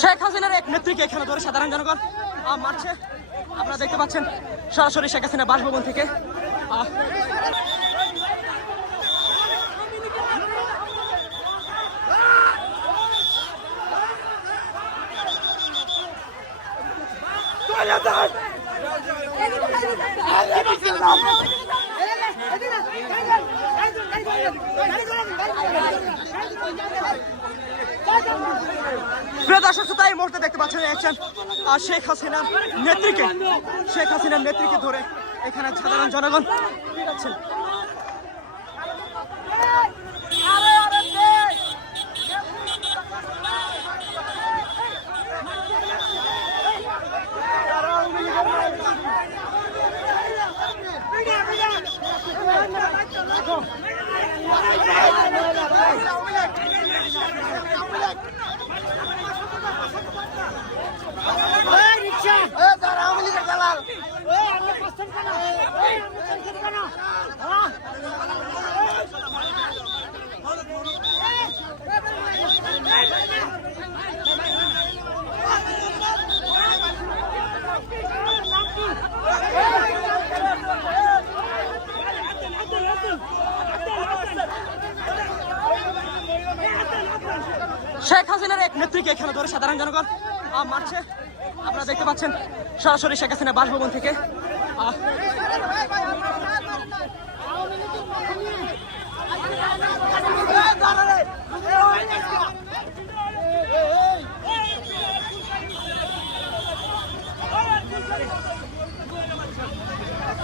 শেখ হাসিনার এক নেত্রীকে এখানে ধরে সাধারণ জনগণ মারছে। আপনারা দেখতে পাচ্ছেন সরাসরি শেখ হাসিনা বাসভবন থেকে। প্রিয় দর্শক শ্রোতা, এই মুহূর্তে দেখতে পাচ্ছেন শেখ হাসিনার নেত্রীকে ধরে এখানে সাধারণ জনগণ ফিরাচ্ছেন। শেখ হাসিনার এক নেত্রীকে এখানে ধরে সাধারণ জনগণ মারছে। আপনারা দেখতে পাচ্ছেন সরাসরি শেখ হাসিনা বাসভবন থেকে।